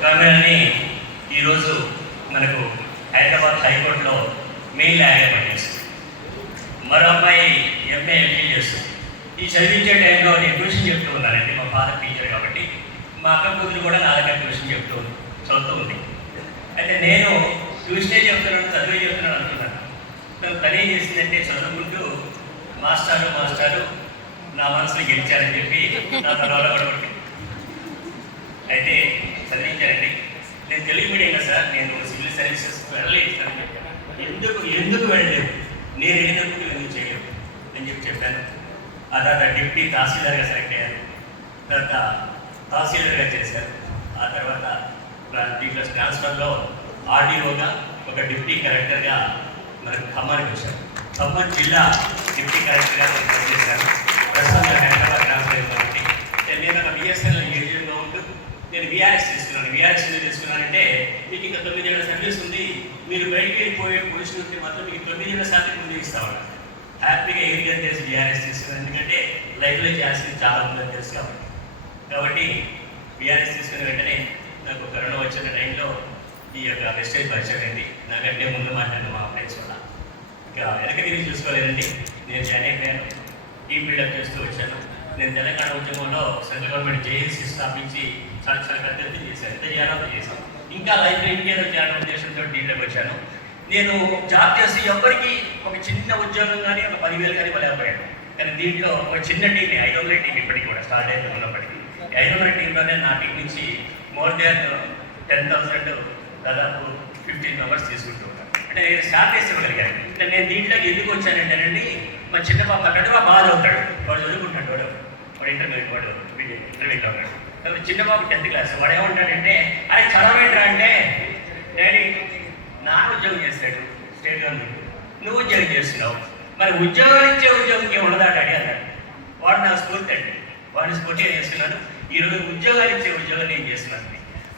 ఒక ఆమెని ఈరోజు మనకు హైదరాబాద్ హైకోర్టులో మెయిల్ యాగా పట్టేస్తుంది. మరో అమ్మాయి ఎంఏ ఎంఏ చేస్తుంది. ఈ చదివించే టైంలో నేను ట్యూషన్ చెప్తూ ఉన్నానండి. మా ఫాదర్ టీచర్ కాబట్టి మా అక్క కూతురు కూడా నా దగ్గర ట్యూషన్ చదువుతూ ఉంది. అయితే నేను ట్యూషనే చెప్తున్నాను, చదివే చెప్తున్నాను అనుకున్నాను. తను ఏం చేసిందంటే చదువుకుంటూ మాస్టారు నా మనసులో గెలిచారని చెప్పి నా తర్వాత పడబట్టి అయితే చదివించారండి. నేను తెలుగు మీడియంగా సార్, నేను సివిల్ సర్వీసెస్ వెళ్ళలేదు సార్ అని చెప్పాను. ఎందుకు వెళ్ళలేదు, నేను వెళ్ళినప్పుడు ఎందుకు చేయలేదు అని చెప్పాను. ఆ తర్వాత డిప్యూటీ తహసీల్దార్గా సెలెక్ట్ అయ్యారు. తర్వాత తహసీల్దార్గా చేశారు. ఆ తర్వాత దీంట్లో ట్రాన్స్ఫర్లో ఆర్డీఓగా ఒక డిప్యూటీ కలెక్టర్గా మనకు ఖమ్మానికి వచ్చారు. ఖమ్మం జిల్లా డిప్యూటీ కలెక్టర్గా పనిచేశారు. ప్రస్తుతం హైదరాబాద్ ట్రాన్స్ఫర్ అయింది కాబట్టి నేను ఒక బిఎస్ఎన్ఎల్ ఏజెంట్గా ఉంటూ నేను విఆర్ఎస్ తీసుకున్నాను. విఆర్ఎస్ ఎందుకు తీసుకున్నానంటే మీకు ఇంకా 9 ఏళ్ళ సర్వీస్ ఉంది, మీరు బయటికి వెళ్ళిపోయే పురుషులు ఉంటే మాత్రం మీకు 9 ఏళ్ళ శాతం ముందు ఇస్తామన్నారు. హ్యాపీగా ఎగిరిగా చేసి విఆర్ఎస్ తీసుకున్నాను. ఎందుకంటే లైఫ్లో చేయాల్సింది చాలా ఉందని తెలుసు కాబట్టి విఆర్ఎస్ తీసుకున్న వెంటనే నాకు కరోనా వచ్చిన టైంలో ఈ యొక్క వెస్టేజ్ పరిచయం అయింది. నాకంటే ముందు మాట్లాడిన మా ఫ్రెండ్స్ వల్ల ఇంకా వెనక తిరిగి చూసుకోలేదండి. నేను జాయిన్ అయిపోయాను, టీమ్ బిల్డప్ చేస్తూ వచ్చాను. నేను తెలంగాణ ఉద్యమంలో సెంట్రల్ గవర్నమెంట్ జేఏసీ స్థాపించి చాలా పెద్ద చేశాను. ఎంత చేయాలో చేశాను. ఇంకా లైఫ్లో ఇంకేదో చేయాలని ఉద్దేశంతో టీంలోకి వచ్చాను. నేను జాబ్ చేసి ఎవరికి ఒక చిన్న ఉద్యోగం కానీ ఒక 10,000 కానీ ఇవ్వలేకపోయాను. కానీ దీంట్లో ఒక చిన్న టీమే, 500 టీం ఇప్పటికి కూడా స్టార్ట్ అయితే ఉన్నప్పటికీ 500 టీంలోనే నా టీం నుంచి మోర్ దాన్ 10,000 దాదాపు 15 మెంబర్స్ తీసుకుంటూ ఉంటాను. అంటే నేను శాలరీస్ ఇవ్వగలిగాను. అంటే నేను దీంట్లోకి ఎందుకు వచ్చానంటేనండి, మా చిన్న పాప అన్నట్టు మా బాధ అవుతాడు, వాడు చదువుకుంటాడు, వాడు ఇంటర్మీడియట్, వాడు ఇంటర్మీడియట్ అవుతాడు. కాబట్టి చిన్న పాప 10th క్లాస్. వాడు ఏమంటాడంటే అది చదవేంట్రా అంటే, డాడీ నా ఉద్యోగం చేస్తాడు స్టేట్ గవర్నమెంట్, నువ్వు ఉద్యోగం చేస్తున్నావు, మరి ఉద్యోగం ఇచ్చే ఉద్యోగం ఉండదా డాడీ అన్నాడు. వాడు నా స్ఫూర్తి అండి, వాడిని స్ఫూర్తిగా చేస్తున్నాను. ఈరోజు ఉద్యోగాలు ఇచ్చే ఉద్యోగం నేను చేస్తున్నాను.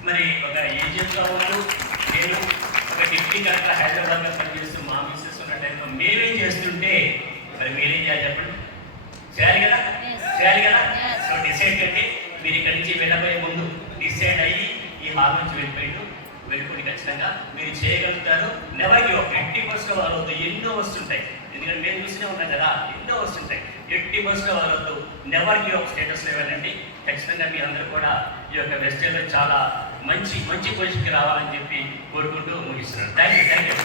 మరి ఒక ఏజెంట్గా ఉంటూ నేను ఒక డిప్యూటీ కలెక్టర్ హైదరాబాద్లో పనిచేస్తూ మా మిస్సెస్ ఉన్న టైంలో మేమేం చేస్తుంటే మరి మీరేం చేయాలి చెప్పండి? చేయాలి కదా. సో డిసైడ్ కంటే మీరు ఇక్కడి నుంచి వెళ్ళబోయే ముందు డిసైడ్ అయ్యి ఈ హాల్ నుంచి వెళ్ళిపోయి ఖచ్చితంగా మీరు చేయగలుగుతారు. Never give up. 80% వాళ్ళతో ఎన్నో వస్తుంటాయి. ఎందుకంటే మేము చూస్తూనే ఉన్నాం కదా, ఎన్నో వస్తుంటాయి. 80% వాళ్ళతో నెవర్ గివ్ అప్ స్టేటస్ లేవాలండి. ఖచ్చితంగా మీ అందరూ కూడా ఈ యొక్క వెస్టేజ్లో చాలా మంచి పొజిషన్కి రావాలని చెప్పి కోరుకుంటూ ముగిస్తున్నాను. Thank you.